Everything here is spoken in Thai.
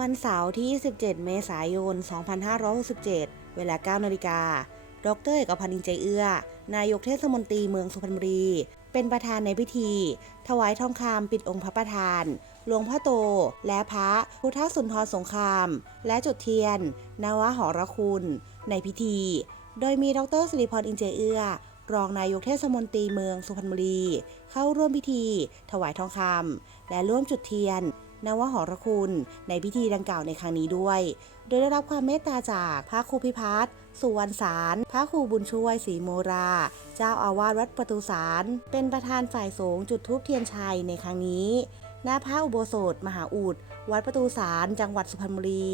วันเสาร์ที่ 27 เมษายน 2567 เวลา 9 นาฬิกา ดรเอกพันธ์อินใจเอื้อ นายกเทศมนตรีเมืองสุพรรณบุรี เป็นประธานในพิธี ถวายทองคำปิดองค์พระประธาน หลวงพ่อโต และพระพุทธสุนทรสงคราม และจุดเทียน นวหรคุณ ในพิธี โดยมีดรสิริพรอินเจเอื้อรองนายกเทศมนตรีเมืองสุพรรณบุรี เข้าร่วมพิธี ถวายทองคำและร่วมจุดเทียน นวหรคุณ ในพิธีดังกล่าวในครั้งนี้ด้วย โดยได้รับความเมตตาจากพระครูพิพัฒน์สุวรรณสาร พระครูบุญช่วยศรีโมรา เจ้าอาวาสวัดประตูสาร เป็นประธานฝ่ายสงฆ์จุดธูปเทียนชัยในครั้งนี้ณพระอุโบสถ มหาอุด วัดประตูสาร จังหวัดสุพรรณบุรี